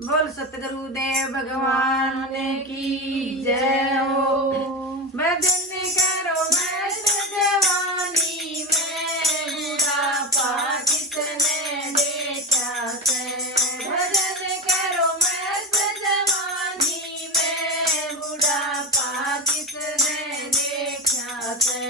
बोल सतगुरुदेव भगवान की जय हो। भजन करो मस्त जवानी में, बुढ़ापा किसने देखा से। भजन करो मस्त जवानी में, बुढ़ापा किसने देखा से।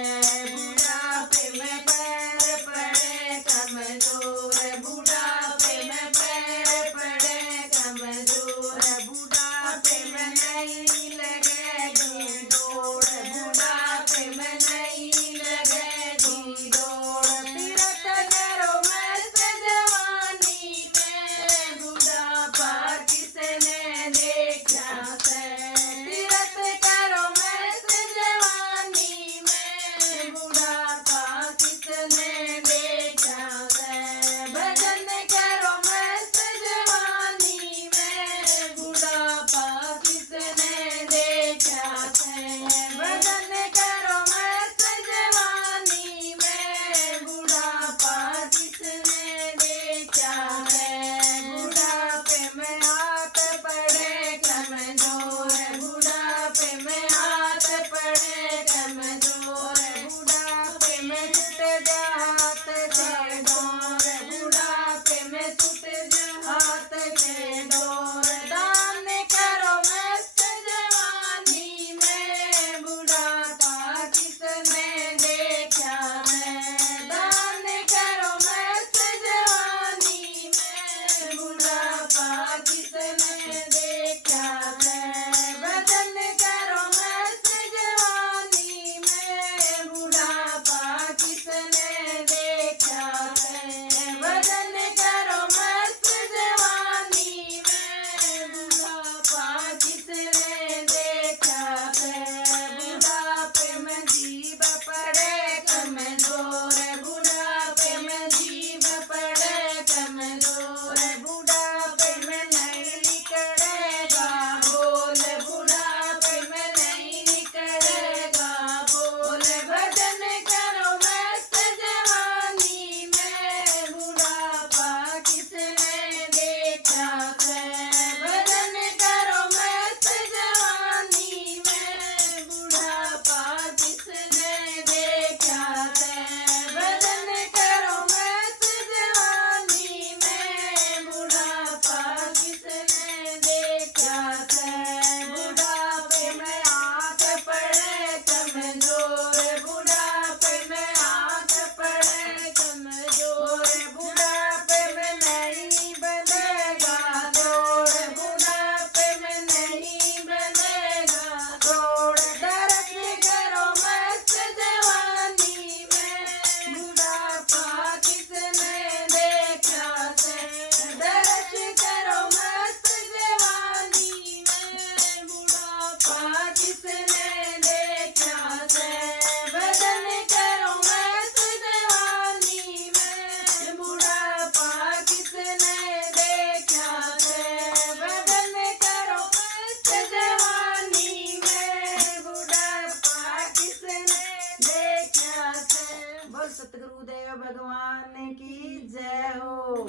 बुढ़ापे में पैर पड़े कमजोर, बुढ़ापे में पैर पड़े कमजोर, बुढ़ापे में नहीं लगेगी दौड़, बुढ़ापे में नहीं लगेगी दौड़। तीरथ करो मस्त जवानी में, बुढ़ापा किसने देखा से। तीरथ करो मस्त जवानी में, बुढ़ापा किसने देखा से। भजन करो मस्त जवानी में, बुढ़ापा किसने देखा से। भजन करो मस्त जवानी में, बुढ़ापा किसने देखा है। बुढ़ापे में हाथ पड़े कमजोर, बुढ़ापे में हाथ पड़े कमजोर, बुढ़ापे में छूट जा हाथ से डोर, बुढ़ापे में छूट जा हाथ से डोर। दान करो मस्त जवानी में, बुढ़ापा किसने देखा है। दान करो मस्त जवानी में, बुढ़ापा किसने देखा है। भजन करो मस्त जवानी में, बुढ़ापा किसने देखा है। भजन करो मस्त जवानी में, बुढ़ापा किसने देखा है। बुढ़ापे में जीभ पड़े कमजोर, बुढ़ापे में जीभ पड़े कमजोर, बुढ़ापे में नहीं निकलेगा बोल, बुढ़ापे में नहीं निकलेगा बोल। भजन करो मस्त जवानी में, बुढ़ापा किसने देखा है। भजन करो मस्त जवानी में, बुढ़ापा किसने देखा है। भजन करो मस्त जवानी में, बुढ़ापा किसने देखा है। बुढ़ापे में हाथ पड़े कमजोर, बुढ़ापे में हाथ पड़े कमजोर, बुढ़ापे में नहीं बनेगा दौड़, बुढ़ापे में नहीं बनेगा दौड़। दर्द करो मस्त जवानी में, बुढ़ापा किसने देखा से। दर्द करो मस्त जवानी में, बुढ़ापा किसने देखा से। भजन करो मस्त जवानी में, बुढ़ापा किसने देखा है। भजन करो मस्त जवानी में, बुढ़ापा किसने देखा है। बोल सतगुरुदेव भगवान की जय हो।